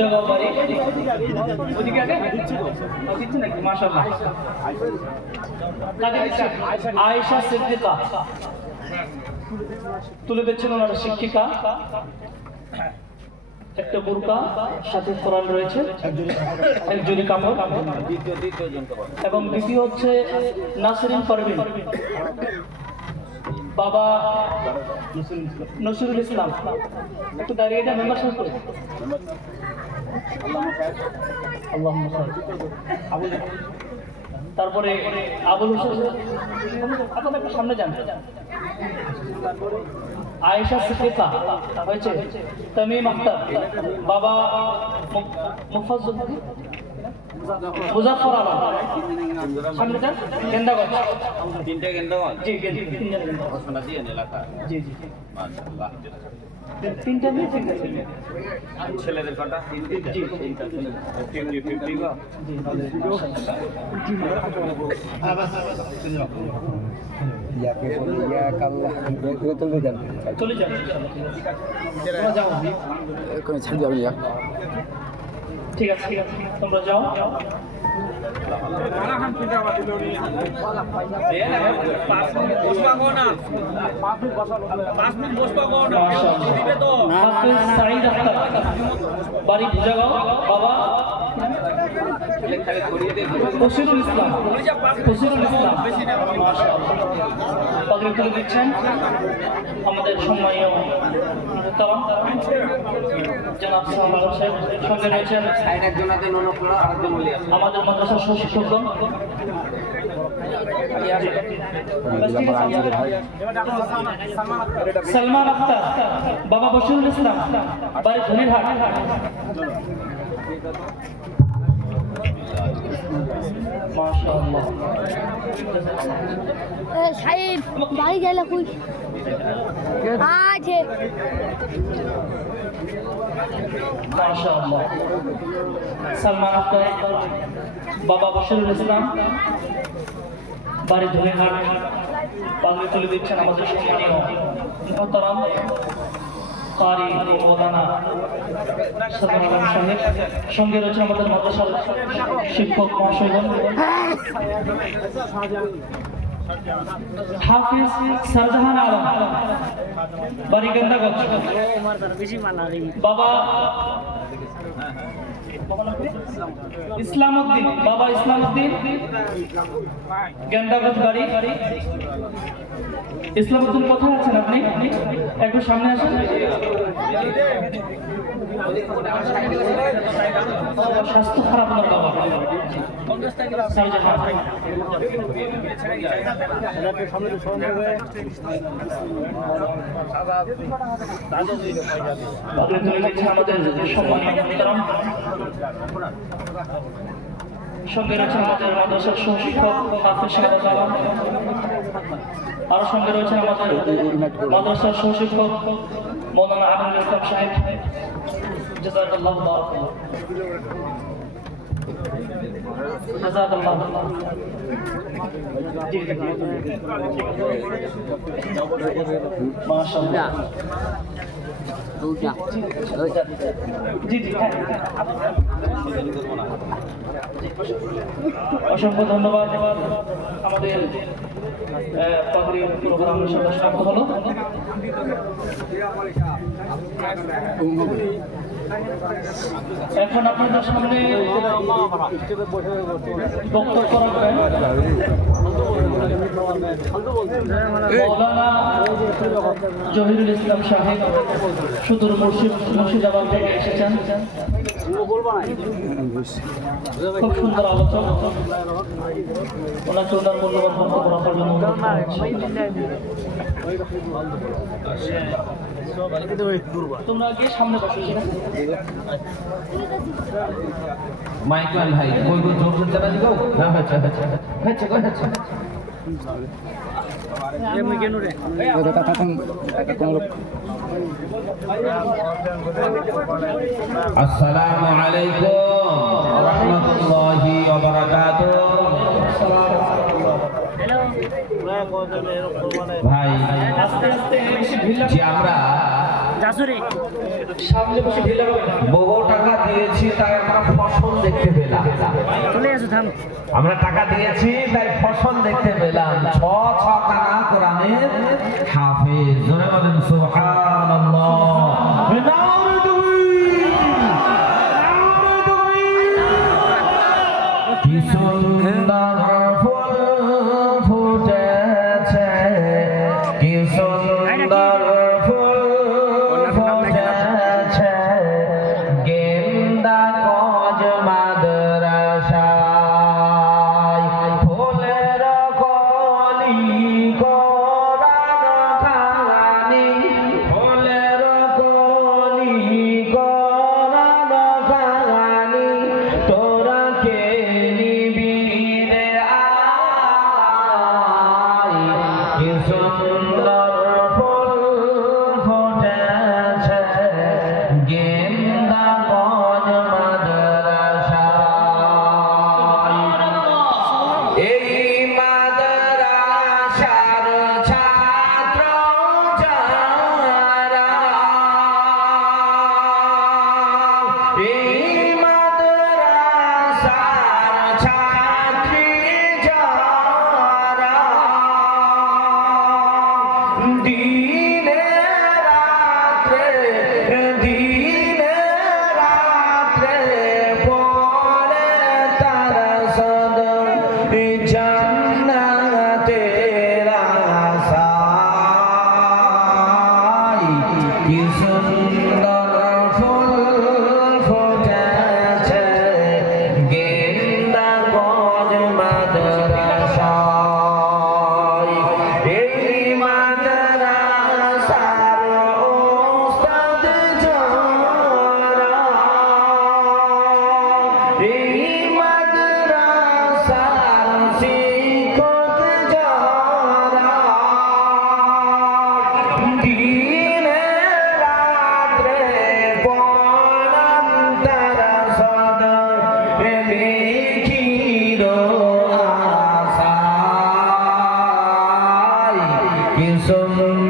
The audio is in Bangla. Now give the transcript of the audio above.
জগা বাড়ি ওদিকে আগে দিচ্ছি নাকি মাশাআল্লাহ আয়েশা সিদ্দিকা তুলে দিচ্ছেন ওনার শিক্ষিকা একটা বুরকা সাথে কোরআন রয়েছে একজনই কাপড় এবং দ্বিতীয় হচ্ছে নাসরিন পারভিন বাবা নসরুল ইসলাম একটু দাঁড়িয়ে এটা মেম্বার সাহেব করে তারপরে আবুল হোসেন আপনার একটু সামনে যান আয়েশা সিদ্দিকা হয়েছে তামিম আক্তার বাবা মুফাজ্জল মুজাফফর আলম সামনে যান গেন্দাগঞ্জ তিনটা গেন্দাগঞ্জ জি তিনটা ঘোষণা দিয়ে এলাকা জি জি মাশাআল্লাহ তিনটা নিয়ে ছেলেদের কটা তিনটা জি 50 গো চলে যান ঠিক আছে তোমরা যাও বাড়ি জায়গা বাবা বশিরুল ইসলাম পাগড়ি তুলে দিচ্ছেন আমাদের সম্মানীয় জনাব সাহেব সঙ্গে রয়েছেন আমাদের মাদ্রাসার শিক্ষকগণ সালমান আক্তার বাবা বশিরুল ইসলাম বাড়ি ধনিরহাট মাশাআল্লাহ সাহেব বাড়ি গেলে কই আছে মাশাআল্লাহ সালমান আক্তার বাবা বশিরুল ইসলাম বাড়ি ধনিরহাট পাগড়ি তুলে দিচ্ছেন আমাদের সম্মানীয় মুহতারাম কারি মৌলানা সালমান আলম সাহেব সঙ্গে রয়েছে আমাদের মাদ্রাসার শিক্ষক মহাশয়গণ হাফিজ শাহজাহান আলম বাড়ি গেন্দাগঞ্জ বাবা ইসলামউদ্দিন বাবা ইসলামউদ্দিন গেন্দাগঞ্জ বাড়ি ইসলামউদ্দিন কোথায় আছেন আপনি একটু সামনে আসেন স্বাস্থ্য খারাপ না বাবা সঙ্গে রয়েছে আমাদের মাদ্রাসার শিক্ষক হাফিজ শাহবাজ আলম আরো সঙ্গে রয়েছে আমাদের মাদ্রাসার শিক্ষক মৌলানা আমিনুল ইসলাম সাহেব জাযাকাল্লাহু বারাকাল্লাহ জাযাকাল্লাহু জি মাশাআল্লাহ জি জি অসংখ্য ধন্যবাদ আমাদের পাগড়ি প্রোগ্রামের সদস্য হলো এখন আপনাদের সামনে বক্তব্য রাখবেন মৌলানা জহিরুল ইসলাম সাহেব সুদূর মুর্শিদাবাদ থেকে এসেছেন খুব সুন্দর আলোচনা ওনাকে ওনার মূল্যবান বক্তব্য রাখার জন্য তোমরা গিয়ে সামনে বসো মাইকেল ভাই কই কই জোর করতে না দিও না আচ্ছা আচ্ছা আচ্ছা আচ্ছা আসসালামু আলাইকুম ওয়া রাহমাতুল্লাহি ওয়া বারাকাতুহু ভাই যে আমরা সামনে বসে ঢিলা বহু টাকা দেখতে পেলাম। আমরা টাকা দিয়েছি তাই ফসল দেখতে পেলাম। ছ খানা কোরআনের হাফেজ। জোরে বলেন সুবহানাল্লাহ।